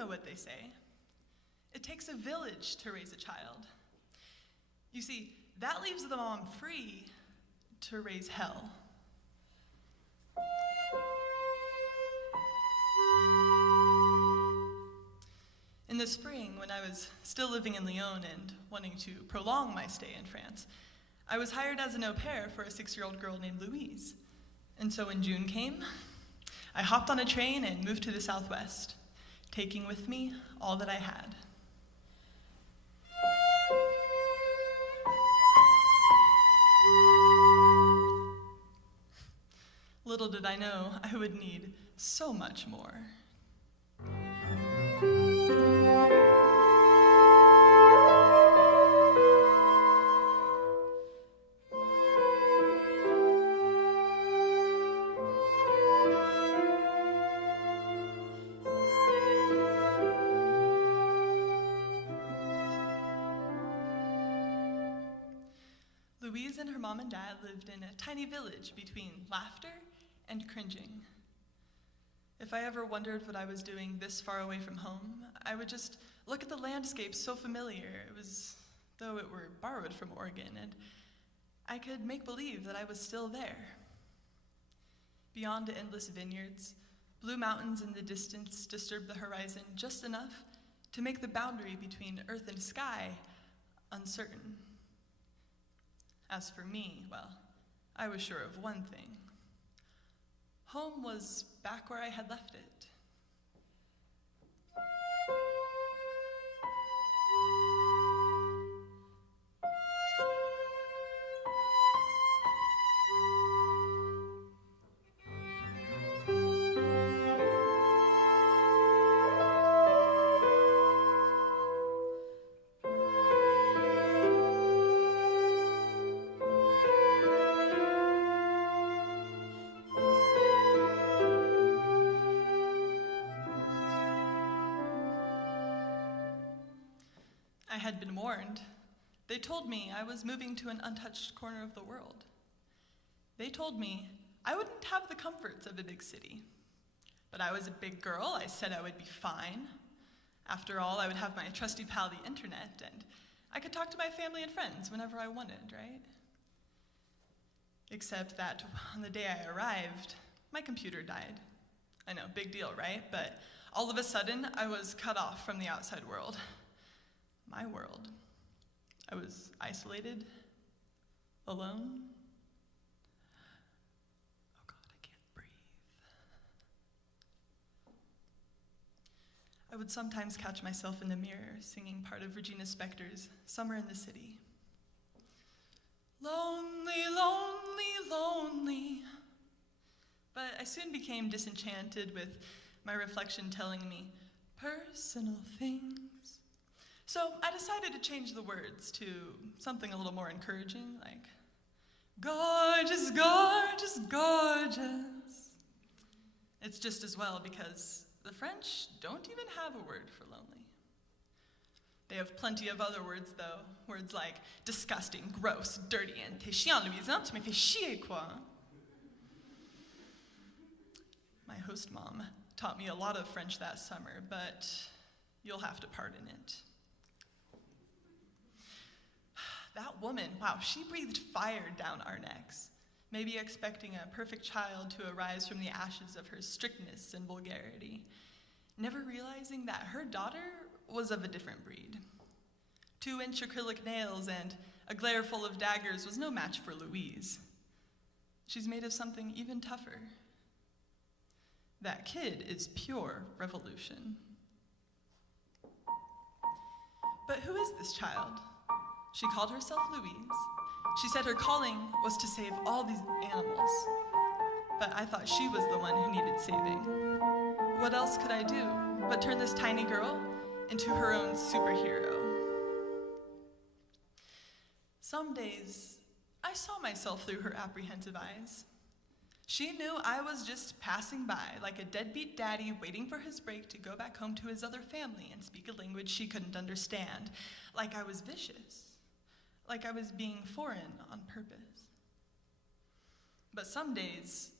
know what they say. It takes a village to raise a child. You see, that leaves the mom free to raise hell. In the spring, when I was still living in Lyon and wanting to prolong my stay in France, I was hired as an au pair for a 6-year-old girl named Louise. And so when June came, I hopped on a train and moved to the Southwest, taking with me all that I had. Little did I know I would need so much more. Louise and her mom and dad lived in a tiny village between laughter and cringing. If I ever wondered what I was doing this far away from home, I would just look at the landscape so familiar. It was though it were borrowed from Oregon, and I could make believe that I was still there. Beyond endless vineyards, blue mountains in the distance disturbed the horizon just enough to make the boundary between earth and sky uncertain. As for me, well, I was sure of one thing. Home was back where I had left it. I had been warned. They told me I was moving to an untouched corner of the world. They told me I wouldn't have the comforts of a big city. But I was a big girl. I said I would be fine. After all, I would have my trusty pal, the internet, and I could talk to my family and friends whenever I wanted, right? Except that on the day I arrived, my computer died. I know, big deal, right? But all of a sudden, I was cut off from the outside world. My world. I was isolated, alone. Oh God, I can't breathe. I would sometimes catch myself in the mirror singing part of Regina Spektor's Summer in the City. Lonely, lonely, lonely. But I soon became disenchanted with my reflection telling me personal things. So I decided to change the words to something a little more encouraging, like, gorgeous, gorgeous, gorgeous. It's just as well because the French don't even have a word for lonely. They have plenty of other words, though. Words like disgusting, gross, dirty, and t'es chiant, Louise, hein? Tu me fais chier, quoi. My host mom taught me a lot of French that summer, but you'll have to pardon it. That woman, wow, she breathed fire down our necks, maybe expecting a perfect child to arise from the ashes of her strictness and vulgarity, never realizing that her daughter was of a different breed. 2-inch acrylic nails and a glare full of daggers was no match for Louise. She's made of something even tougher. That kid is pure revolution. But who is this child? She called herself Louise. She said her calling was to save all these animals. But I thought she was the one who needed saving. What else could I do but turn this tiny girl into her own superhero? Some days, I saw myself through her apprehensive eyes. She knew I was just passing by, like a deadbeat daddy waiting for his break to go back home to his other family and speak a language she couldn't understand, like I was vicious. Like I was being foreign on purpose. But some days,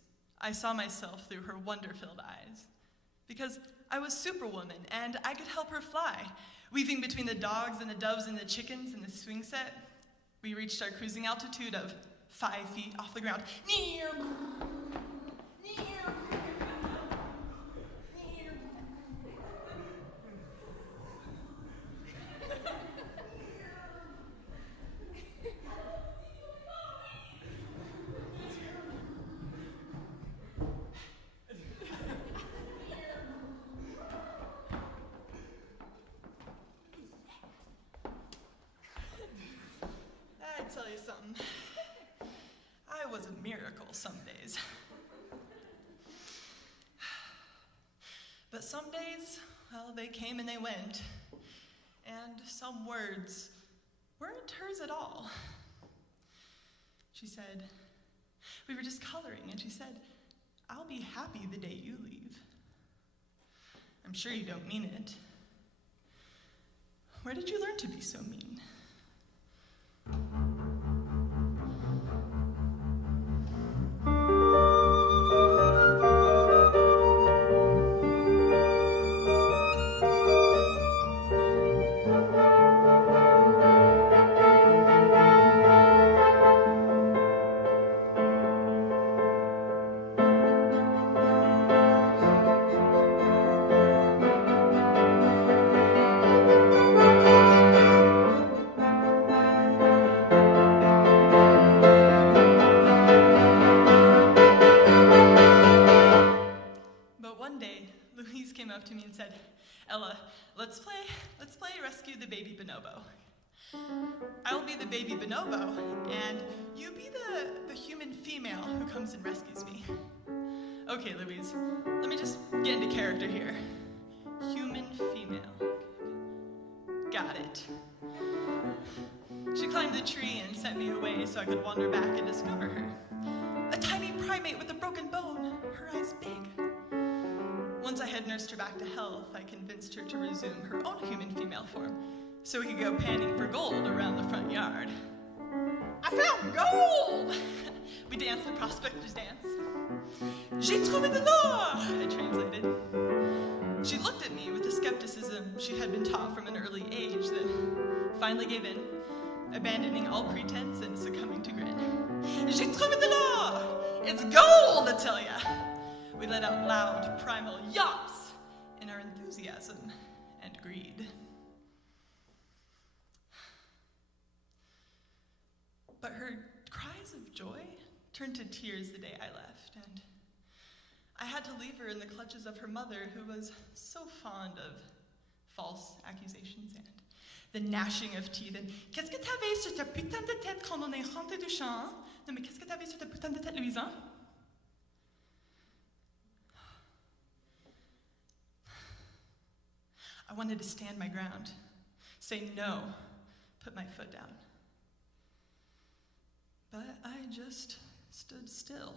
I saw myself through her wonder-filled eyes, because I was Superwoman and I could help her fly. Weaving between the dogs and the doves and the chickens in the swing set, we reached our cruising altitude of 5 feet off the ground. I'd tell you something. I was a miracle some days. But some days, well, they came and they went. And some words weren't hers at all. She said, we were just coloring, and she said, I'll be happy the day you leave. I'm sure you don't mean it. Where did you learn to be so mean? To me and said, Ella, let's play Rescue the Baby Bonobo. I'll be the baby bonobo, and you be the human female who comes and rescues me. Okay, Louise, let me just get into character here. Human female. Got it. She climbed the tree and sent me away so I could wander back and discover her. A tiny primate with a broken bone, her eyes big. Once I had nursed her back to health, I convinced her to resume her own human female form so we could go panning for gold around the front yard. I found gold! We danced the prospector's dance. J'ai trouvé de l'or, I translated. She looked at me with the skepticism she had been taught from an early age that finally gave in, abandoning all pretense and succumbing to grin. J'ai trouvé de l'or! It's gold, I tell ya! We let out loud, primal yops in our enthusiasm and greed. But her cries of joy turned to tears the day I left, and I had to leave her in the clutches of her mother, who was so fond of false accusations and the gnashing of teeth and qu'est-ce que t'avais sur ta putain de tête quand on est rentré du champ? Non, mais qu'est-ce que t'avais sur ta putain de tête, Louise? I wanted to stand my ground, say no, put my foot down. But I just stood still.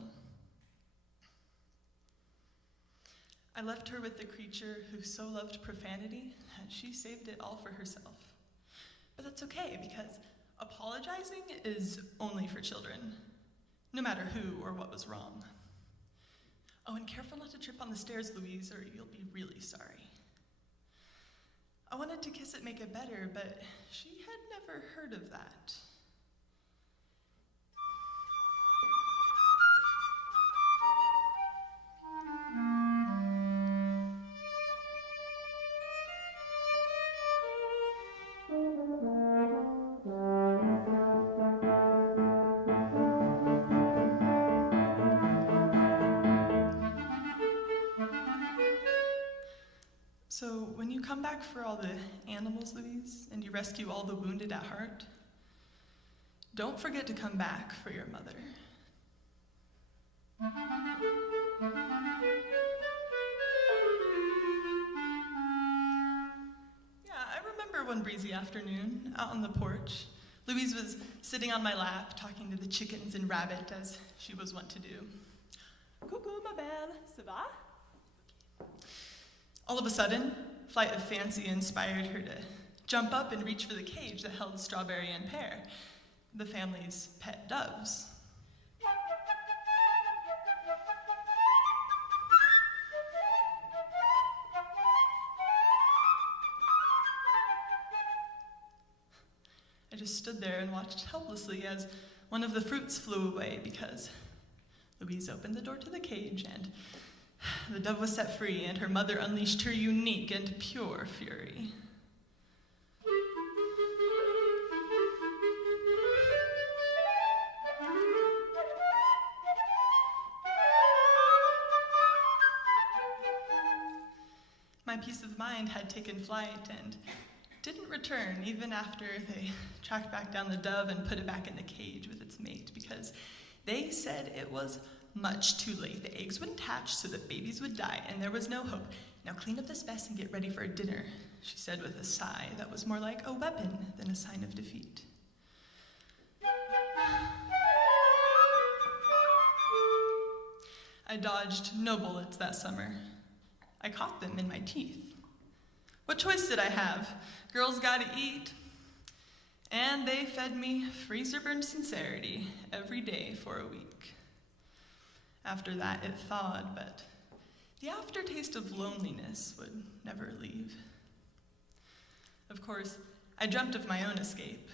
I left her with the creature who so loved profanity that she saved it all for herself. But that's okay, because apologizing is only for children, no matter who or what was wrong. Oh, and careful not to trip on the stairs, Louise, or you'll be really sorry. I wanted to kiss it, make it better, but she had never heard of that. So when you come back for all the animals, Louise, and you rescue all the wounded at heart, don't forget to come back for your mother. Yeah, I remember one breezy afternoon out on the porch. Louise was sitting on my lap, talking to the chickens and rabbit, as she was wont to do. Coucou, ma belle, ça va? All of a sudden, flight of fancy inspired her to jump up and reach for the cage that held Strawberry and Pear, the family's pet doves. there and watched helplessly as one of the fruits flew away because Louise opened the door to the cage and the dove was set free and her mother unleashed her unique and pure fury. My peace of mind had taken flight and didn't return even after they tracked back down the dove and put it back in the cage with its mate because they said it was much too late. The eggs wouldn't hatch, so the babies would die, and there was no hope. Now clean up this mess and get ready for dinner, she said with a sigh that was more like a weapon than a sign of defeat. I dodged no bullets that summer. I caught them in my teeth. What choice did I have? Girls gotta eat. And they fed me freezer-burned sincerity every day for a week. After that, it thawed, but the aftertaste of loneliness would never leave. Of course, I dreamt of my own escape.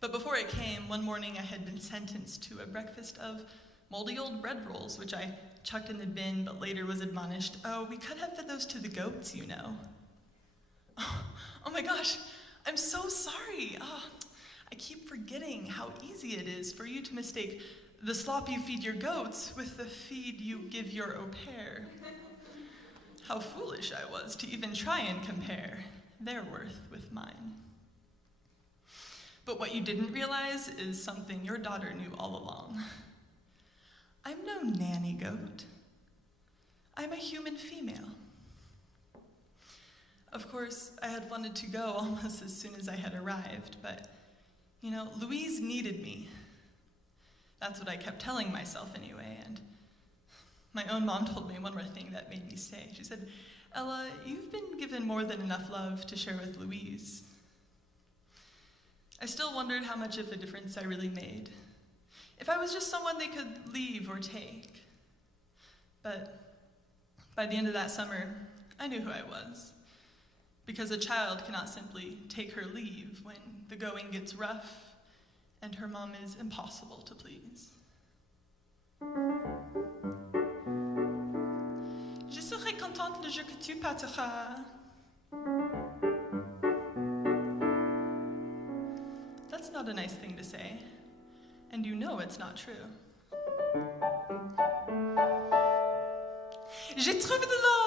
But before it came, one morning I had been sentenced to a breakfast of moldy old bread rolls, which I chucked in the bin, but later was admonished, "Oh, we could have fed those to the goats, you know." Oh my gosh, I'm so sorry. I keep forgetting how easy it is for you to mistake the slop you feed your goats with the feed you give your au pair. How foolish I was to even try and compare their worth with mine. But what you didn't realize is something your daughter knew all along. I'm no nanny goat. I'm a human female. Of course, I had wanted to go almost as soon as I had arrived, but, Louise needed me. That's what I kept telling myself anyway, and my own mom told me one more thing that made me stay. She said, "Ella, you've been given more than enough love to share with Louise." I still wondered how much of a difference I really made. If I was just someone they could leave or take. But by the end of that summer, I knew who I was. Because a child cannot simply take her leave when the going gets rough and her mom is impossible to please. Je serai contente le jour que tu partiras. That's not a nice thing to say, and you know it's not true. J'ai trouvé de l'or!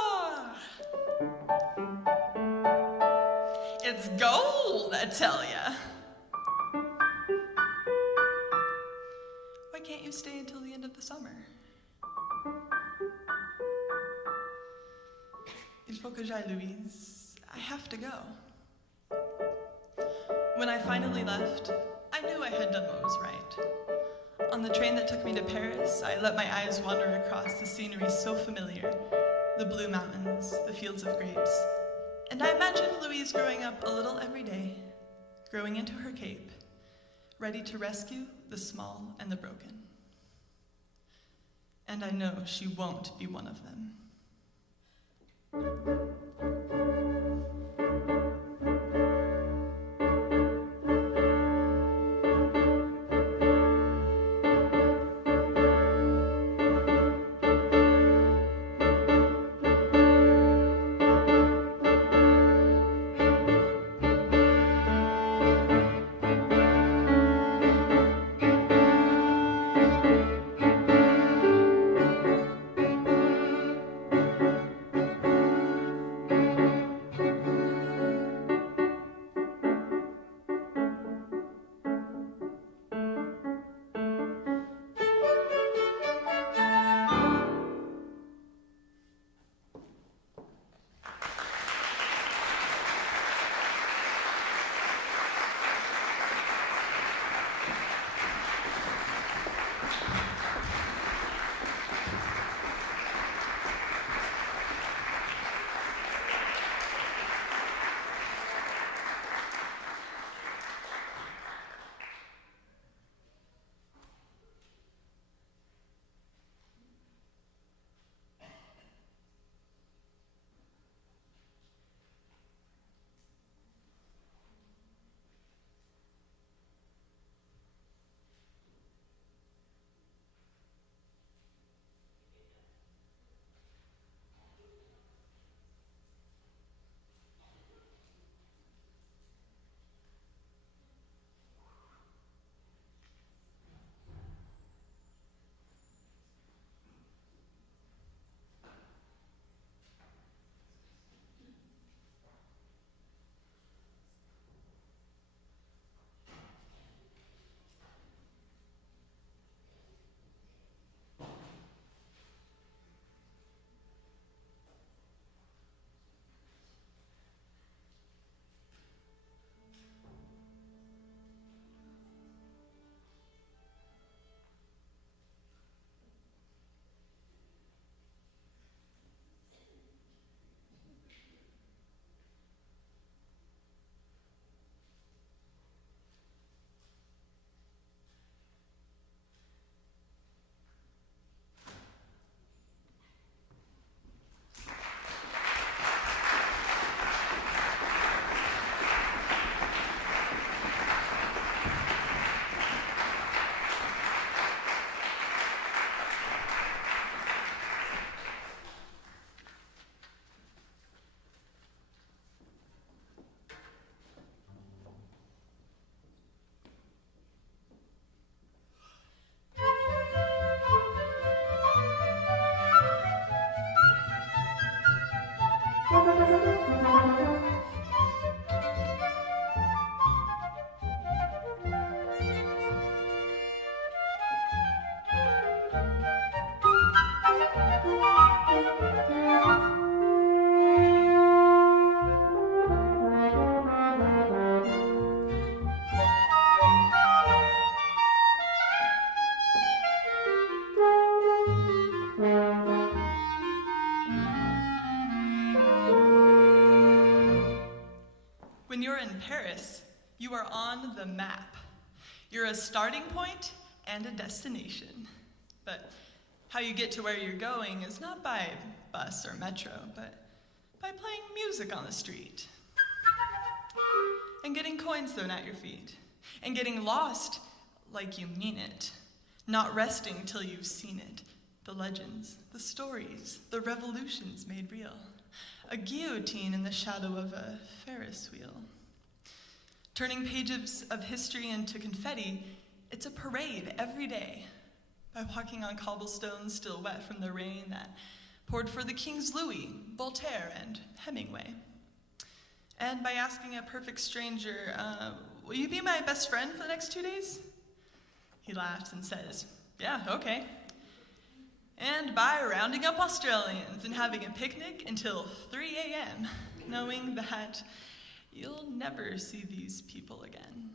It's gold, I tell ya. Why can't you stay until the end of the summer? Il faut que j'aille, Louise. I have to go. When I finally left, I knew I had done what was right. On the train that took me to Paris, I let my eyes wander across the scenery so familiar, the blue mountains, the fields of grapes, and I imagined Louise growing up a little every day, growing into her cape, ready to rescue the small and the broken. And I know she won't be one of them. You are on the map. You're a starting point and a destination. But how you get to where you're going is not by bus or metro, but by playing music on the street. And getting coins thrown at your feet. And getting lost like you mean it. Not resting till you've seen it. The legends, the stories, the revolutions made real. A guillotine in the shadow of a Ferris wheel. Turning pages of history into confetti, it's a parade every day. By walking on cobblestones still wet from the rain that poured for the Kings Louis, Voltaire, and Hemingway. And by asking a perfect stranger, will you be my best friend for the next 2 days? He laughs and says, yeah, okay. And by rounding up Australians and having a picnic until 3 a.m., knowing that you'll never see these people again.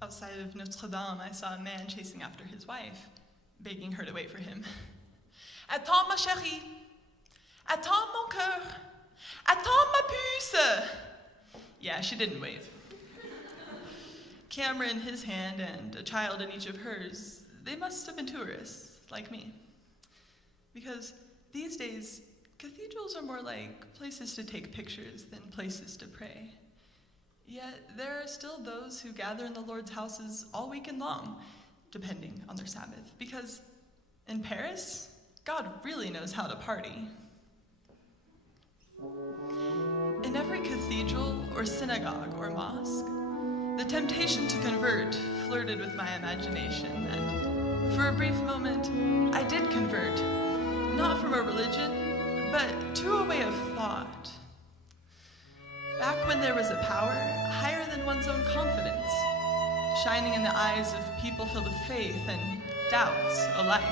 Outside of Notre Dame, I saw a man chasing after his wife, begging her to wait for him. Attends, ma chérie. Attends, mon cœur. Attends, ma puce. Yeah, she didn't wait. Camera in his hand and a child in each of hers, they must have been tourists, like me. Because these days, cathedrals are more like places to take pictures than places to pray. Yet there are still those who gather in the Lord's houses all weekend long, depending on their Sabbath. Because in Paris, God really knows how to party. In every cathedral or synagogue or mosque, the temptation to convert flirted with my imagination, and for a brief moment, I did convert, not from a religion, but to a way of thought. Back when there was a power higher than one's own confidence, shining in the eyes of people filled with faith and doubts alike,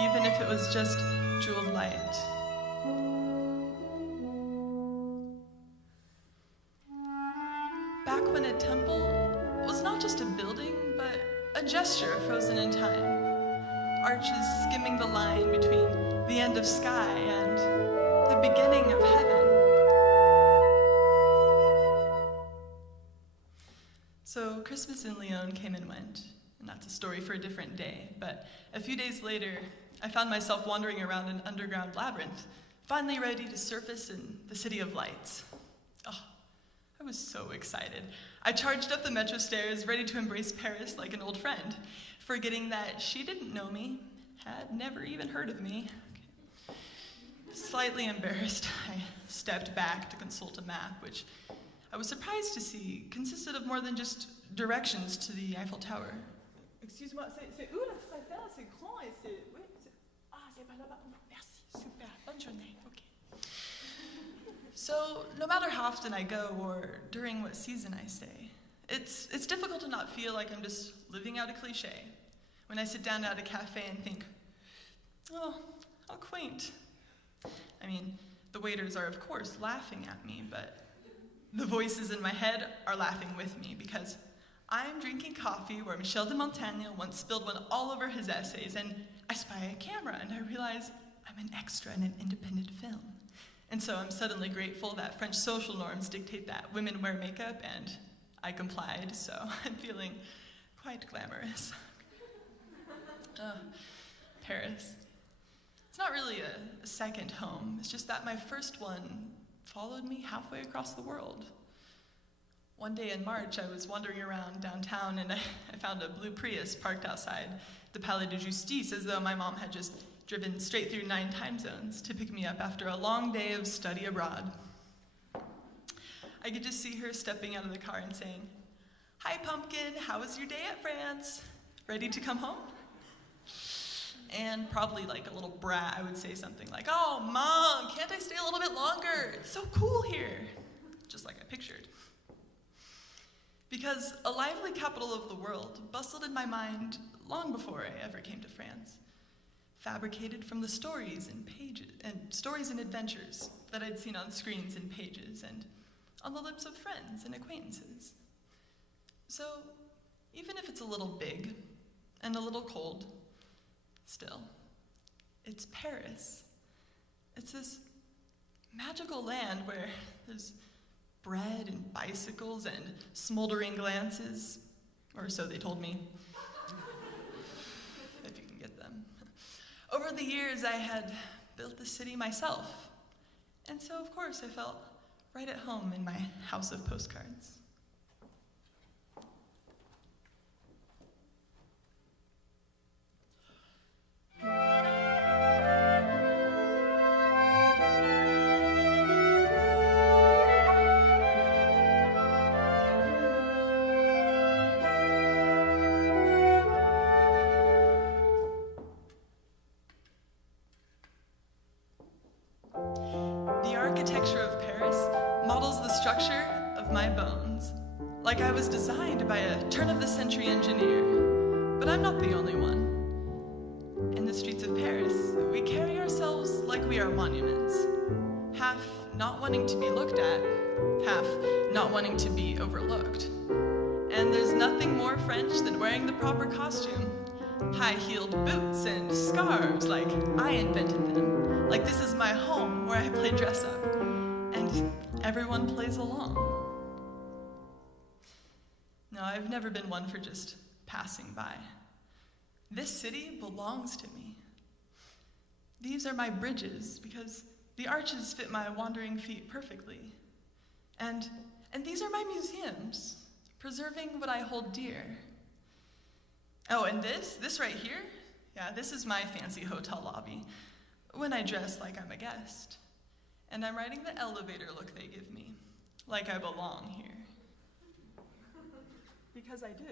even if it was just jeweled light. Back when a temple was not just a building, but a gesture frozen in time, arches skimming the line between the end of sky and the beginning of heaven. So Christmas in Lyon came and went, and that's a story for a different day. But a few days later, I found myself wandering around an underground labyrinth, finally ready to surface in the City of Lights. Oh, I was so excited. I charged up the metro stairs, ready to embrace Paris like an old friend, forgetting that she didn't know me, had never even heard of me. Okay. Slightly embarrassed, I stepped back to consult a map, which I was surprised to see consisted of more than just directions to the Eiffel Tower. Excuse-moi, c'est où la Tour Eiffel? C'est grand et c'est... Oui, c'est... Ah, c'est pas là-bas. Merci, super, bonne journée, okay. So, no matter how often I go or during what season I stay, it's difficult to not feel like I'm just living out a cliche when I sit down at a cafe and think, oh, how quaint. I mean, the waiters are, of course, laughing at me, but the voices in my head are laughing with me because I'm drinking coffee where Michel de Montaigne once spilled one all over his essays, and I spy a camera and I realize I'm an extra in an independent film. And so I'm suddenly grateful that French social norms dictate that women wear makeup, and I complied, so I'm feeling quite glamorous. Paris. It's not really a second home, it's just that my first one followed me halfway across the world. One day in March, I was wandering around downtown and I found a blue Prius parked outside the Palais de Justice, as though my mom had just driven straight through 9 time zones to pick me up after a long day of study abroad. I could just see her stepping out of the car and saying, "Hi, Pumpkin, how was your day at France? Ready to come home?" And probably like a little brat, I would say something like, "Oh, Mom, can't I stay a little bit longer? It's so cool here." Just like I pictured. Because a lively capital of the world bustled in my mind long before I ever came to France, fabricated from the stories and pages and stories and adventures that I'd seen on screens and pages and on the lips of friends and acquaintances. So, even if it's a little big and a little cold, still, it's Paris. It's this magical land where there's bread and bicycles and smoldering glances, or so they told me, if you can get them. Over the years, I had built the city myself, and so of course I felt right at home in my house of postcards. Like I was designed by a turn-of-the-century engineer. But I'm not the only one. In the streets of Paris, we carry ourselves like we are monuments, half not wanting to be looked at, half not wanting to be overlooked. And there's nothing more French than wearing the proper costume. High-heeled boots and scarves like I invented them. Like this is my home where I play dress-up. And everyone plays along. No, I've never been one for just passing by. This city belongs to me. These are my bridges because the arches fit my wandering feet perfectly. And these are my museums, preserving what I hold dear. Oh, and this right here? Yeah, this is my fancy hotel lobby, when I dress like I'm a guest. And I'm riding the elevator look they give me, like I belong here. Because I do.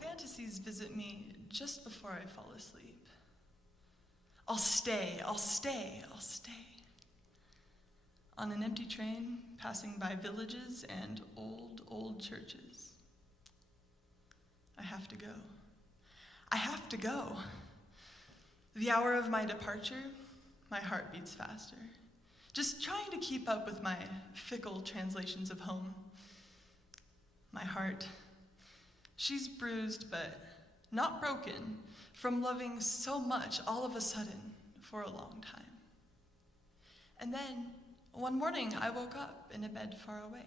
Fantasies visit me just before I fall asleep. I'll stay. On an empty train, passing by villages and old churches. I have to go. The hour of my departure, my heart beats faster. Just trying to keep up with my fickle translations of home. My heart, she's bruised but not broken from loving so much all of a sudden for a long time. And then, one morning, I woke up in a bed far away.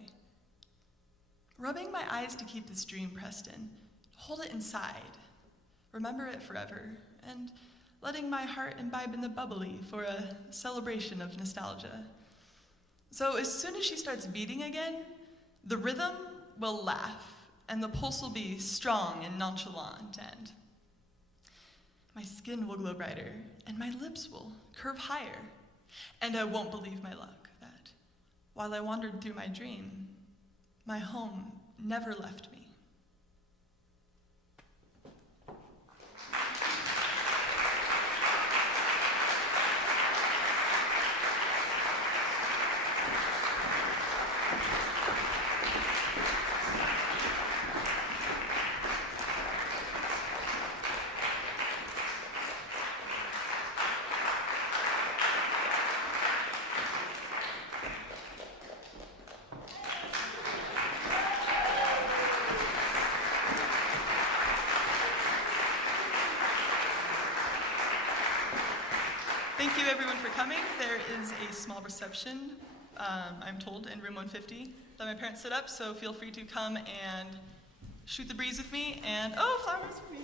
Rubbing my eyes to keep this dream pressed in, hold it inside, remember it forever, and letting my heart imbibe in the bubbly for a celebration of nostalgia. So as soon as she starts beating again, the rhythm will laugh, and the pulse will be strong and nonchalant, and my skin will glow brighter, and my lips will curve higher, and I won't believe my luck that while I wandered through my dream, my home never left me. Thank you everyone for coming. There is a small reception, I'm told, in room 150 that my parents set up, so feel free to come and shoot the breeze with me, and oh, flowers for me.